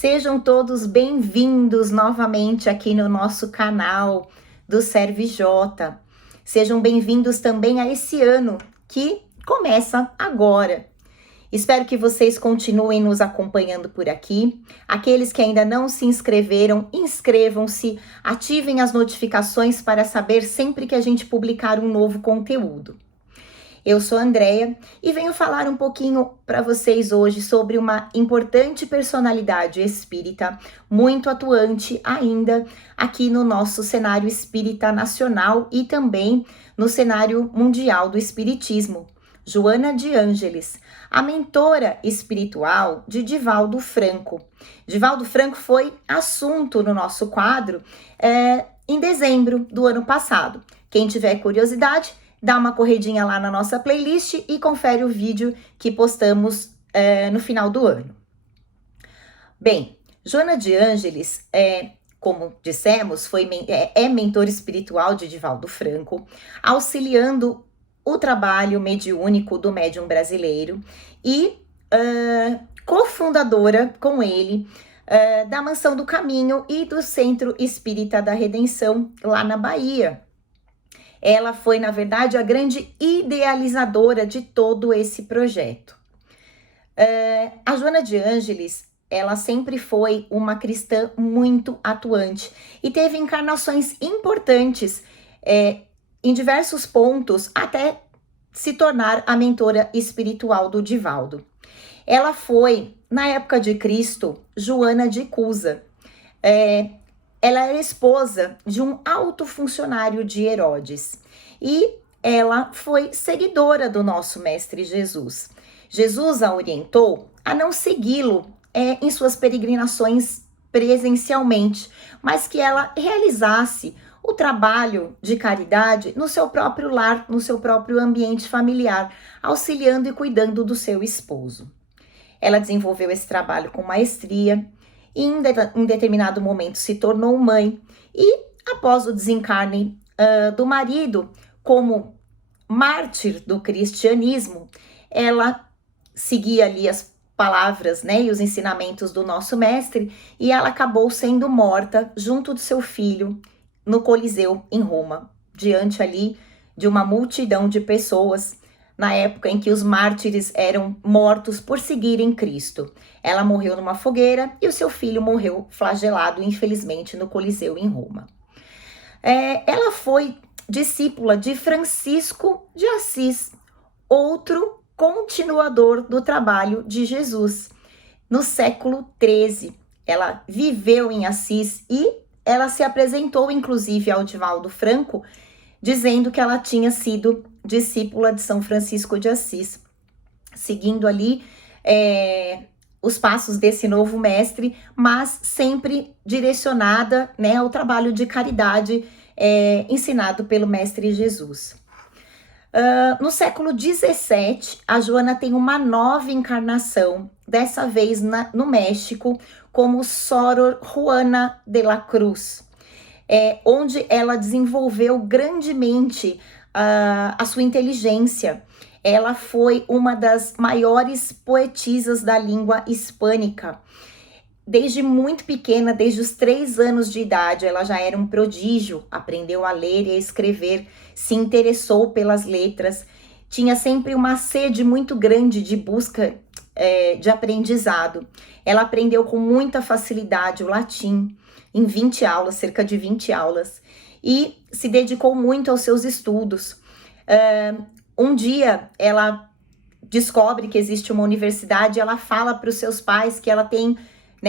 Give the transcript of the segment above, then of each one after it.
Sejam todos bem-vindos novamente aqui no nosso canal do Serve J. Sejam bem-vindos também a esse ano que começa agora. Espero que vocês continuem nos acompanhando por aqui. Aqueles que ainda não se inscreveram, inscrevam-se, ativem as notificações para saber sempre que a gente publicar um novo conteúdo. Eu sou a Andrea e venho falar um pouquinho para vocês hoje sobre uma importante personalidade espírita, muito atuante ainda aqui no nosso cenário espírita nacional e também no cenário mundial do espiritismo, Joana de Ângeles, a mentora espiritual de Divaldo Franco. Divaldo Franco foi assunto no nosso quadro em dezembro do ano passado. Quem tiver curiosidade, dá uma corredinha lá na nossa playlist e confere o vídeo que postamos no final do ano. Bem, Joana de Ângeles, como dissemos, é mentora espiritual de Divaldo Franco, auxiliando o trabalho mediúnico do médium brasileiro e cofundadora com ele da Mansão do Caminho e do Centro Espírita da Redenção lá na Bahia. Ela foi, na verdade, a grande idealizadora de todo esse projeto. A Joana de Ângeles, ela sempre foi uma cristã muito atuante e teve encarnações importantes em diversos pontos até se tornar a mentora espiritual do Divaldo. Ela foi, na época de Cristo, Joana de Cusa. Ela era esposa de um alto funcionário de Herodes e ela foi seguidora do nosso Mestre Jesus. Jesus a orientou a não segui-lo em suas peregrinações presencialmente, mas que ela realizasse o trabalho de caridade no seu próprio lar, no seu próprio ambiente familiar, auxiliando e cuidando do seu esposo. Ela desenvolveu esse trabalho com maestria, e em determinado momento se tornou mãe e após o desencarne do marido como mártir do cristianismo, ela seguia ali as palavras, e os ensinamentos do nosso mestre e ela acabou sendo morta junto do seu filho no Coliseu em Roma, diante ali de uma multidão de pessoas na época em que os mártires eram mortos por seguirem Cristo. Ela morreu numa fogueira e o seu filho morreu flagelado, infelizmente, no Coliseu em Roma. Ela foi discípula de Francisco de Assis, outro continuador do trabalho de Jesus. No século XIII, ela viveu em Assis e ela se apresentou, inclusive, ao Divaldo Franco, dizendo que ela tinha sido discípula de São Francisco de Assis, seguindo ali os passos desse novo mestre, mas sempre direcionada ao trabalho de caridade ensinado pelo Mestre Jesus. No século XVII, a Joana tem uma nova encarnação, dessa vez no México, como Soror Juana de la Cruz, onde ela desenvolveu grandemente a sua inteligência. Ela foi uma das maiores poetisas da língua hispânica. Desde muito pequena, desde os 3 anos de idade, ela já era um prodígio, aprendeu a ler e a escrever, se interessou pelas letras, tinha sempre uma sede muito grande de busca de aprendizado. Ela aprendeu com muita facilidade o latim, em 20 aulas, cerca de 20 aulas, e se dedicou muito aos seus estudos. Um dia, ela descobre que existe uma universidade, ela fala para os seus pais que ela tem,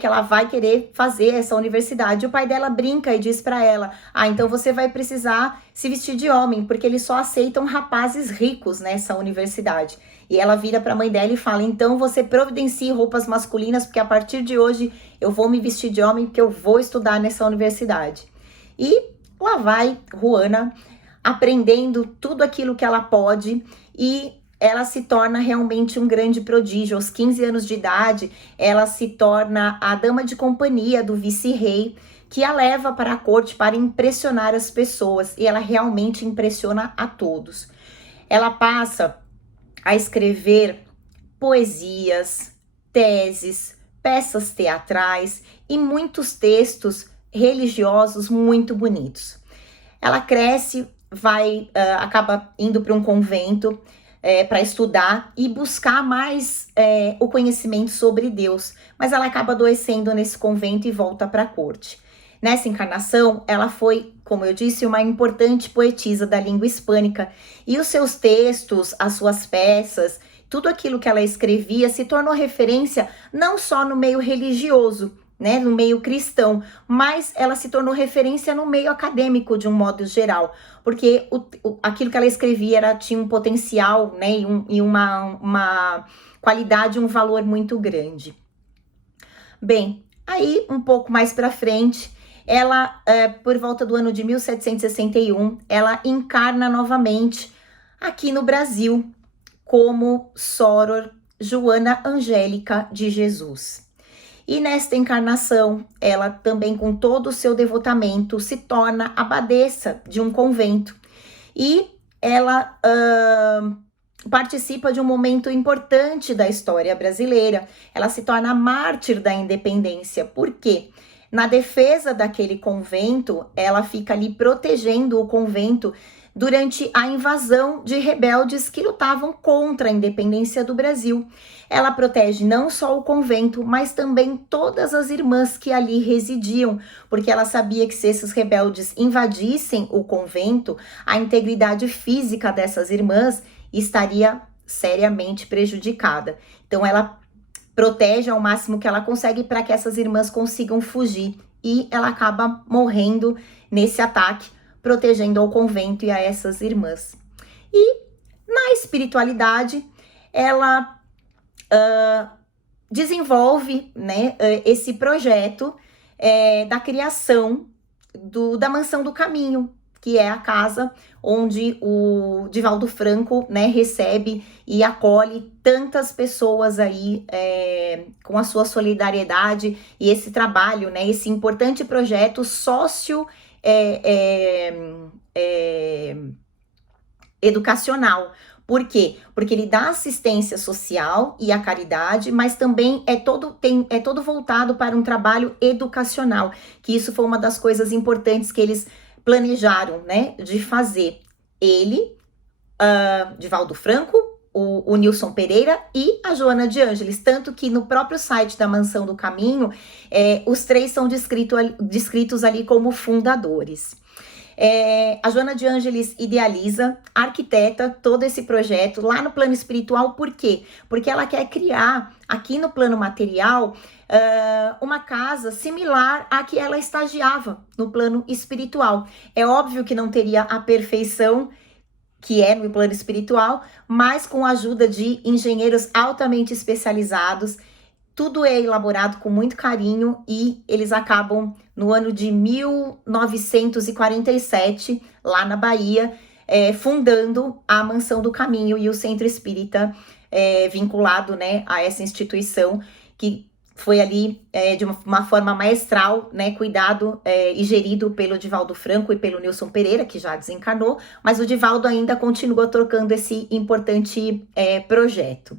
que ela vai querer fazer essa universidade. O pai dela brinca e diz para ela, então você vai precisar se vestir de homem, porque eles só aceitam rapazes ricos nessa universidade. E ela vira para a mãe dela e fala, então você providencie roupas masculinas, porque a partir de hoje eu vou me vestir de homem, porque eu vou estudar nessa universidade. E lá vai Juana aprendendo tudo aquilo que ela pode e ela se torna realmente um grande prodígio. Aos 15 anos de idade, ela se torna a dama de companhia do vice-rei, que a leva para a corte para impressionar as pessoas, e ela realmente impressiona a todos. Ela passa a escrever poesias, teses, peças teatrais e muitos textos religiosos muito bonitos. Ela cresce, acaba indo para um convento para estudar e buscar mais o conhecimento sobre Deus, mas ela acaba adoecendo nesse convento e volta para a corte. Nessa encarnação, ela foi, como eu disse, uma importante poetisa da língua hispânica, e os seus textos, as suas peças, tudo aquilo que ela escrevia se tornou referência não só no meio religioso, né, no meio cristão, mas ela se tornou referência no meio acadêmico de um modo geral, porque aquilo que ela escrevia tinha um potencial, né, e uma qualidade, um valor muito grande. Bem, aí um pouco mais para frente, ela, por volta do ano de 1761, ela encarna novamente aqui no Brasil como Soror Joana Angélica de Jesus. E nesta encarnação, ela também, com todo o seu devotamento, se torna abadesa de um convento. E ela participa de um momento importante da história brasileira. Ela se torna mártir da independência. Por quê? Na defesa daquele convento, ela fica ali protegendo o convento durante a invasão de rebeldes que lutavam contra a independência do Brasil. Ela protege não só o convento, mas também todas as irmãs que ali residiam, porque ela sabia que se esses rebeldes invadissem o convento, a integridade física dessas irmãs estaria seriamente prejudicada. Então ela protege ao máximo que ela consegue para que essas irmãs consigam fugir, e ela acaba morrendo nesse ataque, protegendo ao convento e a essas irmãs. E na espiritualidade, ela desenvolve, né, esse projeto da criação da Mansão do Caminho, que é a casa onde o Divaldo Franco, né, recebe e acolhe tantas pessoas aí com a sua solidariedade e esse trabalho, né, esse importante projeto educacional. Por quê? Porque ele dá assistência social e a caridade, mas também é todo voltado para um trabalho educacional, que isso foi uma das coisas importantes que eles planejaram, né, de fazer. Ele, Divaldo Franco, o Nilson Pereira e a Joana de Ângeles, tanto que no próprio site da Mansão do Caminho, os três são descritos ali como fundadores. A Joana de Ângeles idealiza, arquiteta todo esse projeto lá no plano espiritual. Por quê? Porque ela quer criar aqui no plano material uma casa similar à que ela estagiava no plano espiritual. É óbvio que não teria a perfeição que é no plano espiritual, mas com a ajuda de engenheiros altamente especializados. Tudo é elaborado com muito carinho e eles acabam no ano de 1947, lá na Bahia, fundando a Mansão do Caminho e o Centro Espírita vinculado, né, a essa instituição, que foi ali de uma forma maestral, né, cuidado e gerido pelo Divaldo Franco e pelo Nilson Pereira, que já desencarnou, mas o Divaldo ainda continua tocando esse importante projeto.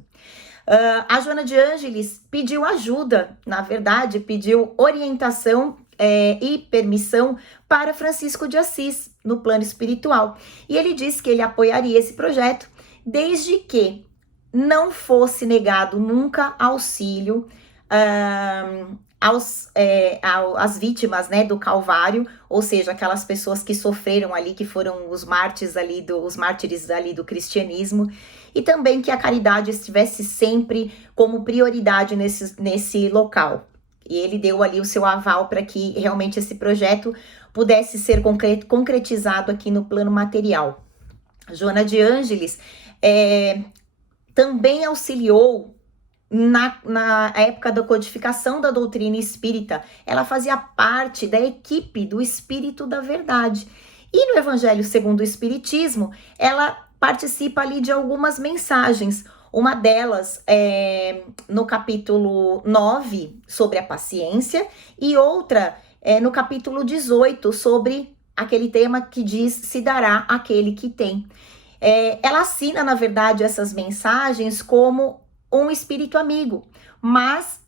A Joana de Ângeles pediu ajuda, na verdade, pediu orientação e permissão para Francisco de Assis no plano espiritual. E ele disse que ele apoiaria esse projeto desde que não fosse negado nunca auxílio às vítimas, né, do Calvário, ou seja, aquelas pessoas que sofreram ali, que foram os mártires ali os mártires ali do cristianismo, e também que a caridade estivesse sempre como prioridade nesse local. E ele deu ali o seu aval para que realmente esse projeto pudesse ser concretizado aqui no plano material. Joana de Ângeles também auxiliou na época da codificação da doutrina espírita. Ela fazia parte da equipe do Espírito da Verdade. E no Evangelho segundo o Espiritismo, ela participa ali de algumas mensagens. Uma delas no capítulo 9, sobre a paciência, e outra no capítulo 18, sobre aquele tema que diz: se dará àquele que tem. Ela assina, na verdade, essas mensagens como um espírito amigo, mas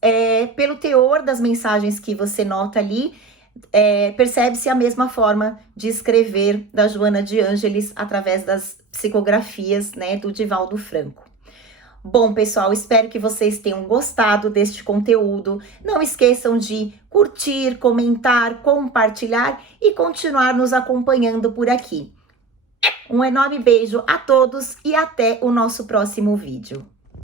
pelo teor das mensagens que você nota ali, percebe-se a mesma forma de escrever da Joana de Ângeles através das psicografias, né, do Divaldo Franco. Bom, pessoal, espero que vocês tenham gostado deste conteúdo. Não esqueçam de curtir, comentar, compartilhar e continuar nos acompanhando por aqui. Um enorme beijo a todos e até o nosso próximo vídeo.